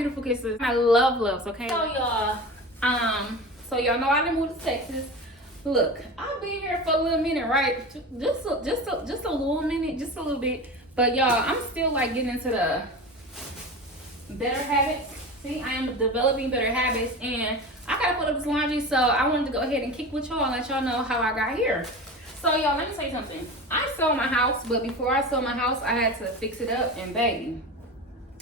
beautiful kisses. I love loves, okay? So y'all know I done moved to Texas. Look, I'll be here for a little minute, right? Just a little minute, just a little bit. But y'all, I'm still like getting into the better habits. See, I am developing better habits, and I gotta put up this laundry, so I wanted to go ahead and kick with y'all and let y'all know how I got here. So y'all, let me tell you something. I sold my house, but before I sold my house, I had to fix it up, and baby,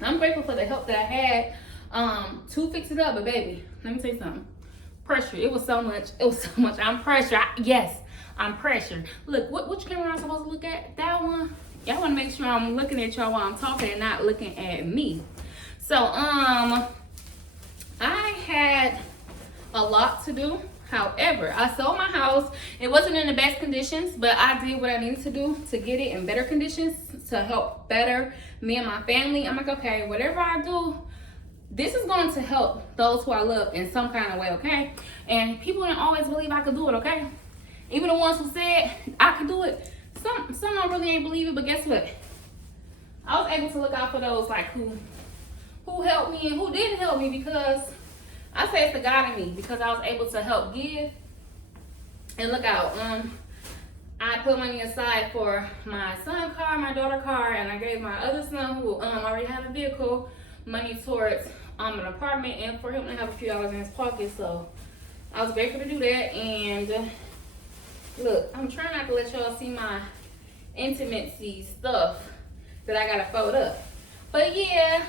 I'm grateful for the help that I had to fix it up. But baby, let me tell you something. Pressure. It was so much. I'm pressured. Yes, I'm pressured. Look, which camera am I supposed to look at? That one. Y'all want to make sure I'm looking at y'all while I'm talking and not looking at me. So I had a lot to do. However, I sold my house. It wasn't in the best conditions, but I did what I needed to do to get it in better conditions to help better me and my family. I'm like, okay, whatever I do, this is going to help those who I love in some kind of way, okay? And people didn't always believe I could do it, okay? Even the ones who said I could do it, some don't really ain't believe it, but guess what? I was able to look out for those like who helped me and who didn't help me, because I say it's the God in me, because I was able to help give and look out. I put money aside for my son's car, my daughter's car, and I gave my other son, who already had a vehicle, money towards an apartment, and for him to have a few dollars in his pocket. So I was grateful to do that. And look, I'm trying not to let y'all see my intimacy stuff that I gotta fold up. But yeah,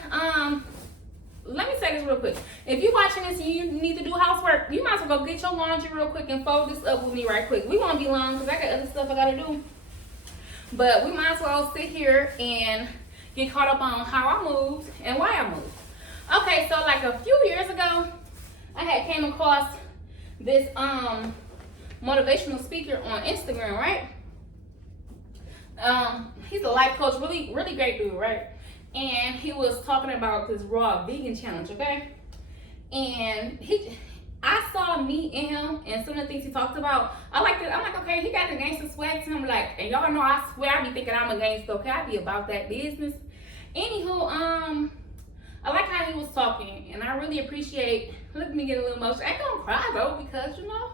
let me say this real quick. If you're watching this and you need to do housework, you might as well go get your laundry real quick and fold this up with me right quick. We won't be long because I got other stuff I gotta do. But we might as well sit here and get caught up on how I moved and why I moved. Okay, so like a few years ago, I had came across this motivational speaker on Instagram, right? He's a life coach, really great dude, right? And he was talking about this raw vegan challenge, okay? And I saw me in him and some of the things he talked about. I'm like, okay, he got the gangster swag to him, like, and y'all know I swear I be thinking I'm a gangster, okay? I be about that business. Anywho, I like how he was talking, and I really appreciate, let me get a little emotional. I ain't gonna cry though, because you know.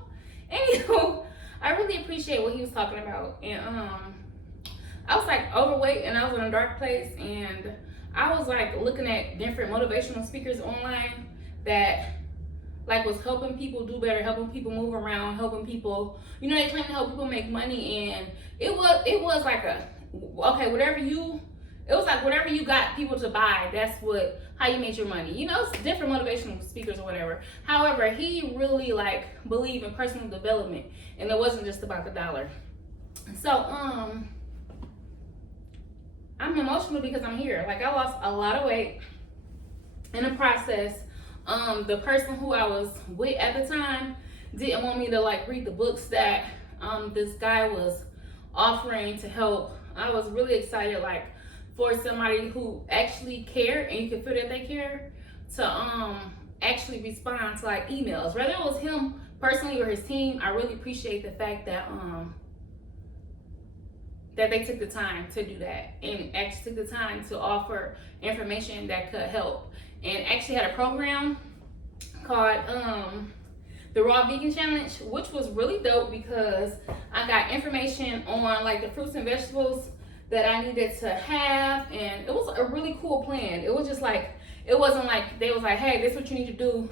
Anywho, I really appreciate what he was talking about. And I was like overweight, and I was in a dark place, and I was like looking at different motivational speakers online that like was helping people do better, helping people move around, helping people, you know, they claim to help people make money. And it was like whatever you got people to buy, that's how you made your money. You know, it's different motivational speakers or whatever. However, he really like believed in personal development, and it wasn't just about the dollar. So I'm emotional because I'm here. Like, I lost a lot of weight in the process. The person who I was with at the time didn't want me to like read the books that this guy was offering to help. I was really excited, like, for somebody who actually cared, and you can feel that they care, to actually respond to like emails. Whether it was him personally or his team, I really appreciate the fact that that they took the time to do that, and actually took the time to offer information that could help, and actually had a program called the Raw Vegan Challenge, which was really dope, because I got information on like the fruits and vegetables that I needed to have, and it was a really cool plan. It was just like, it wasn't like they was like, hey, this is what you need to do,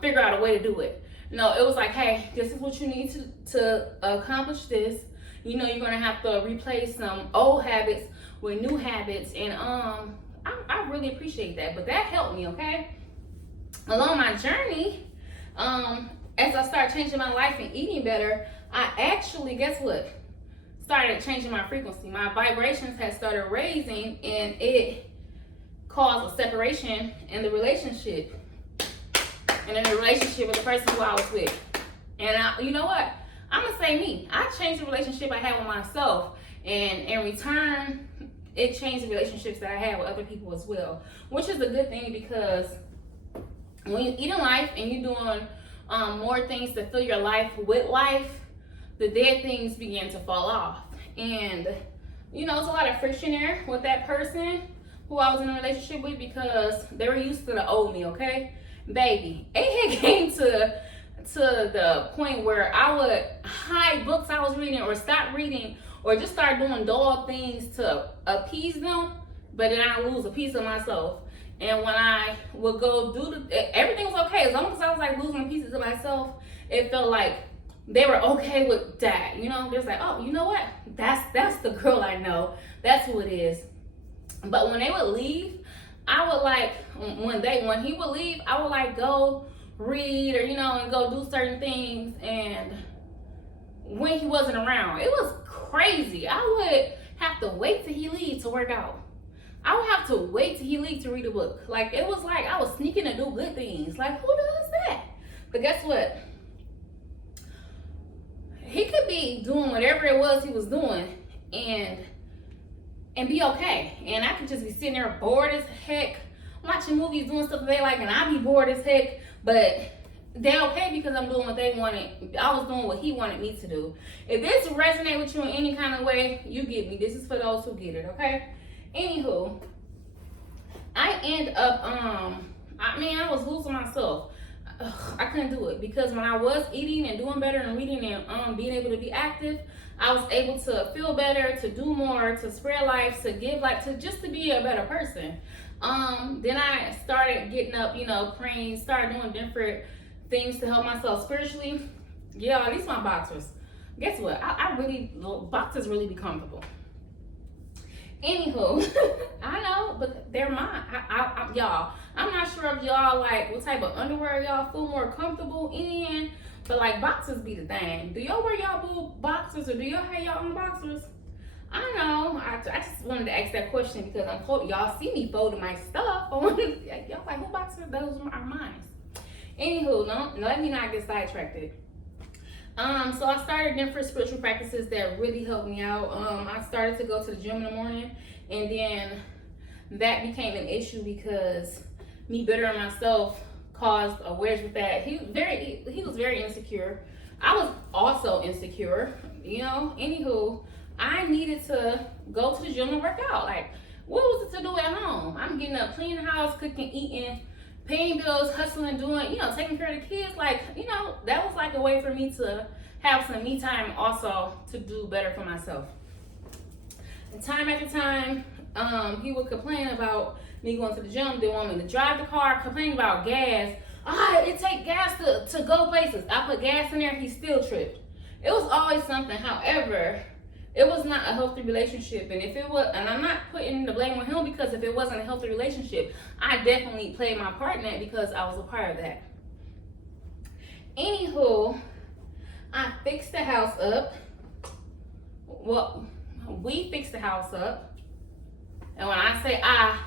figure out a way to do it. No, it was like, hey, this is what you need to accomplish this. You know, you're gonna have to replace some old habits with new habits, and I really appreciate that. But that helped me, okay? Along my journey, as I started changing my life and eating better, I actually, guess what? Started changing my frequency. My vibrations had started raising, and it caused a separation in the relationship, and in the relationship with the person who I was with. And you know what? I'm gonna say me. I changed the relationship I had with myself, and in return, it changed the relationships that I had with other people as well, which is a good thing, because when you eat in life and you're doing more things to fill your life with life, the dead things begin to fall off. And you know, it's a lot of friction there with that person, who I was in a relationship with because they were used to the old me, okay? Baby, it had came to the point where I would hide books I was reading or stop reading or just start doing dull things to appease them, but then I lose a piece of myself. And when I would go do everything was okay as long as I was like losing pieces of myself. It felt like they were okay with that, you know. There's like, oh, you know what? That's the girl I know. That's who it is. But when they would leave, I would like when he would leave, I would like go read or and go do certain things. And when he wasn't around, it was crazy. I would have to wait till he leave to work out. I would have to wait till he leave to read a book. Like it was like I was sneaking to do good things. Like who does that? But guess what? He could be doing whatever it was he was doing and be okay. And I could just be sitting there bored as heck, watching movies, doing stuff they like, and I'd be bored as heck, but they're okay because I'm doing what they wanted. I was doing what he wanted me to do. If this resonate with you in any kind of way, you get me. This is for those who get it, okay? Anywho, I end up, I was losing myself. I couldn't do it because when I was eating and doing better and reading and being able to be active, I was able to feel better, to do more, to spread life, to give life, to just to be a better person. Then I started getting up, praying, started doing different things to help myself spiritually. Yeah, at least my boxers. Guess what? Boxers really be comfortable. Anywho, I know, but they're mine. Y'all, I'm not sure if y'all like what type of underwear y'all feel more comfortable in, but like boxers be the thing. Do y'all wear y'all boob boxers or do y'all have y'all own boxers? I don't know. I just wanted to ask that question because y'all see me folding my stuff. Y'all like who boxers? Those are mine. Anywho, let me not get sidetracked. So I started different spiritual practices that really helped me out. I started to go to the gym in the morning, and then that became an issue because me bettering myself caused a wedge with that. He was very insecure. I was also insecure, Anywho, I needed to go to the gym and work out. Like, what was it to do at home? I'm getting up, cleaning the house, cooking, eating, paying bills, hustling, doing, taking care of the kids. Like, that was like a way for me to have some me time also to do better for myself. And time after time, he would complain about me going to the gym, didn't want me to drive the car, complaining about gas. It take gas to go places. I put gas in there, he still tripped. It was always something. However, it was not a healthy relationship. And if it was, and I'm not putting the blame on him because if it wasn't a healthy relationship, I definitely played my part in that because I was a part of that. Anywho, I fixed the house up. Well, we fixed the house up. And when I say I,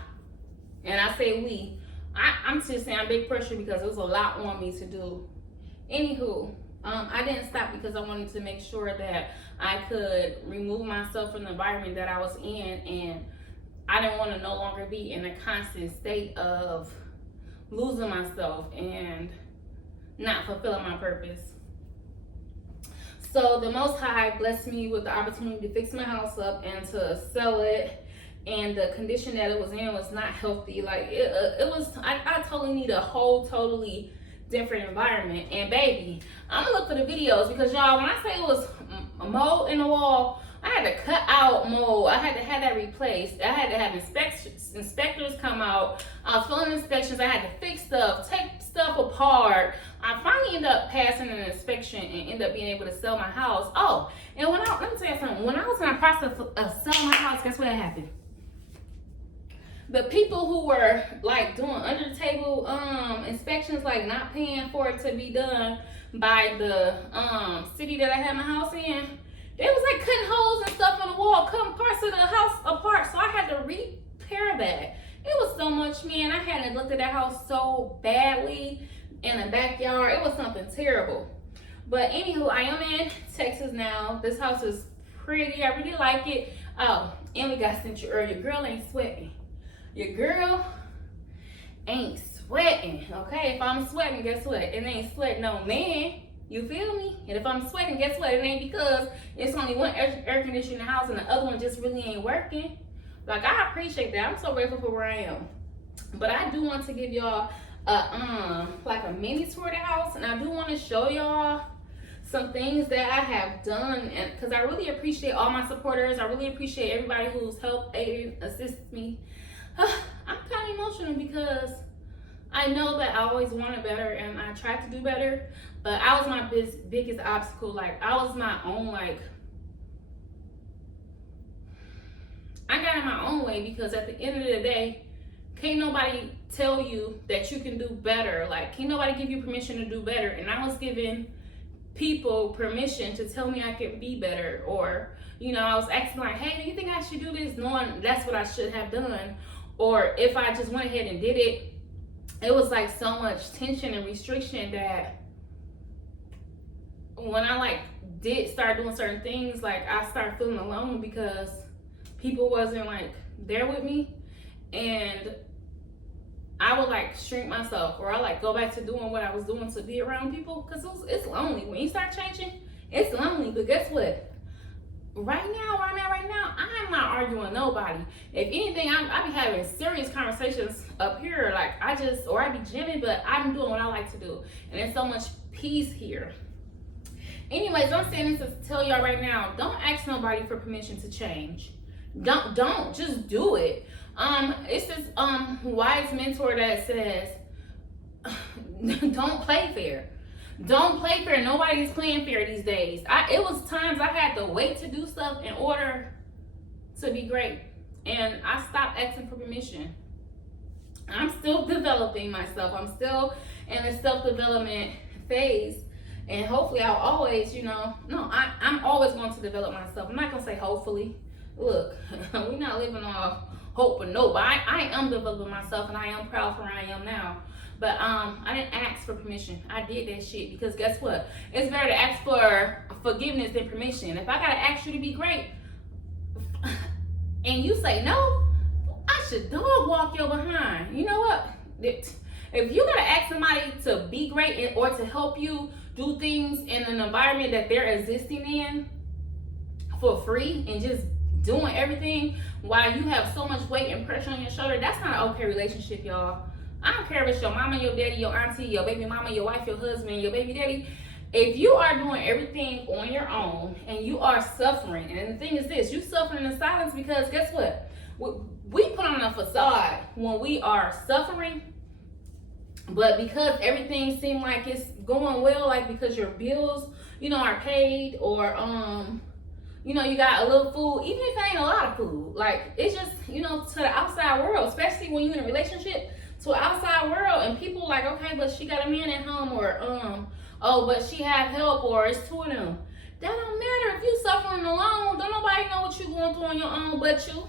and I say we, I'm just saying big pressure because it was a lot on me to do. Anywho, I didn't stop because I wanted to make sure that I could remove myself from the environment that I was in, and I didn't want to no longer be in a constant state of losing myself and not fulfilling my purpose. So the Most High blessed me with the opportunity to fix my house up and to sell it, and the condition that it was in was not healthy. Like it was, I totally need a whole totally different environment. And baby, I'm gonna look for the videos because y'all, when I say it was mold in the wall, I had to cut out mold. I had to have that replaced. I had to have inspectors come out. I was filling inspections. I had to fix stuff, take stuff apart. I finally ended up passing an inspection and ended up being able to sell my house. Oh, and let me tell you something. When I was in the process of selling my house, guess what happened? The people who were like doing under the table inspections, like not paying for it to be done by the city that I had my house in, they was like cutting holes and stuff in the wall, cutting parts of the house apart. So I had to repair that. It was so much, man. I hadn't looked at that house so badly in the backyard. It was something terrible. But anywho, I am in Texas now. This house is pretty. I really like it. Oh, and we got sent you earlier. Your girl ain't sweating. Your girl ain't sweating, okay? If I'm sweating, guess what? It ain't sweating no man. You feel me? And if I'm sweating, guess what? It ain't because it's only one air conditioner in the house and the other one just really ain't working. Like, I appreciate that. I'm so grateful for where I am. But I do want to give y'all like a mini tour of the house, and I do want to show y'all some things that I have done, and because I really appreciate all my supporters. I really appreciate everybody who's helped, aided, assisted me. I'm kind of emotional because I know that I always wanted better, and I tried to do better, but I was my biggest obstacle. Like, I was my own, like, I got in my own way, because at the end of the day, can't nobody tell you that you can do better. Like, can't nobody give you permission to do better. And I was giving people permission to tell me I could be better. Or, you know, I was asking like, hey, do you think I should do this? Knowing that's what I should have done. Or if I just went ahead and did it, it was like so much tension and restriction that when I like did start doing certain things, like I started feeling alone because people wasn't like there with me. And I would like shrink myself, or I like go back to doing what I was doing to be around people, because it's lonely. When you start changing, it's lonely. But guess what? Right now, where I'm at right now, I'm not arguing with nobody. If anything, I be having serious conversations up here. Like, I be gymming, but I'm doing what I like to do. And there's so much peace here. Anyways, I'm saying this to tell y'all right now, don't ask nobody for permission to change. Don't just do it. It's this wise mentor that says, don't play fair. Don't play fair. Nobody's playing fair these days. It was times I had to wait to do stuff in order to be great. And I stopped asking for permission. I'm still developing myself. I'm still in the self-development phase. And hopefully I'll always, I'm always going to develop myself. I'm not going to say hopefully. Look, we're not living off hope for nobody. I am developing myself, and I am proud for where I am now. But I didn't ask for permission. I did that shit because guess what? It's better to ask for forgiveness than permission. If I gotta ask you to be great, and you say no, I should dog walk your behind. You know what? If you gotta ask somebody to be great or to help you do things in an environment that they're existing in for free and just doing everything while you have so much weight and pressure on your shoulder, that's not an okay relationship, y'all. I don't care if it's your mama, your daddy, your auntie, your baby mama, your wife, your husband, your baby daddy. If you are doing everything on your own and you are suffering, and the thing is this, you suffering in silence because guess what? We put on a facade when we are suffering, but because everything seems like it's going well, like because your bills, are paid, or you got a little food, even if it ain't a lot of food. Like, it's just, to the outside world, especially when you're in a relationship, to an outside world, and people like, okay, but she got a man at home, or, oh, but she have help, or it's two of them. That don't matter. If you suffering alone, don't nobody know what you going through on your own but you.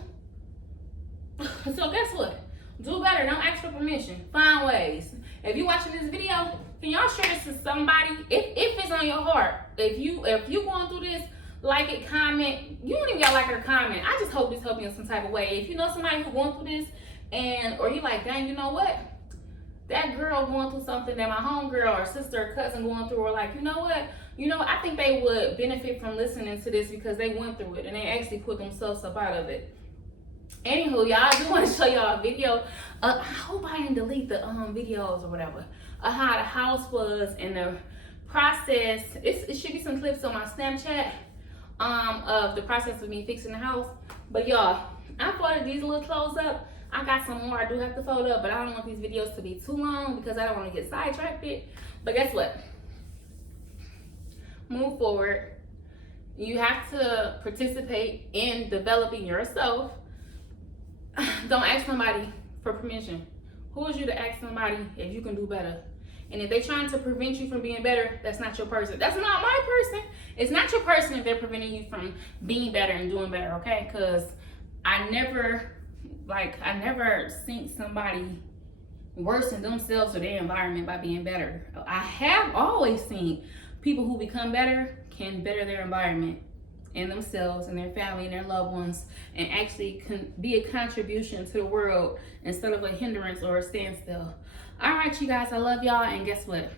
So guess what? Do better. Don't ask for permission. Find ways. If you watching this video, can y'all share this to somebody? If it's on your heart, if you going through this, like it, comment. You don't even gotta like or comment. I just hope this helped you in some type of way. If you know somebody who's going through this, or you like, dang, you know what? That girl going through something that my homegirl or sister or cousin going through, or like, you know what? I think they would benefit from listening to this because they went through it and they actually put themselves up out of it. Anywho, y'all, I do want to show y'all a video. I hope I didn't delete the videos or whatever. How the house was and the process. It should be some clips on my Snapchat of the process of me fixing the house. But y'all, I folded these little clothes up. I got some more I do have to fold up, but I don't want these videos to be too long because I don't want to get sidetracked. But guess what? Move forward. You have to participate in developing yourself. Don't ask somebody for permission. Who is you to ask somebody if you can do better? And if they're trying to prevent you from being better, that's not your person. That's not my person. It's not your person if they're preventing you from being better and doing better, okay? Because I never seen somebody worsen themselves or their environment by being better. I have always seen people who become better can better their environment and themselves and their family and their loved ones, and actually be a contribution to the world instead of a hindrance or a standstill. All right, you guys, I love y'all, and guess what?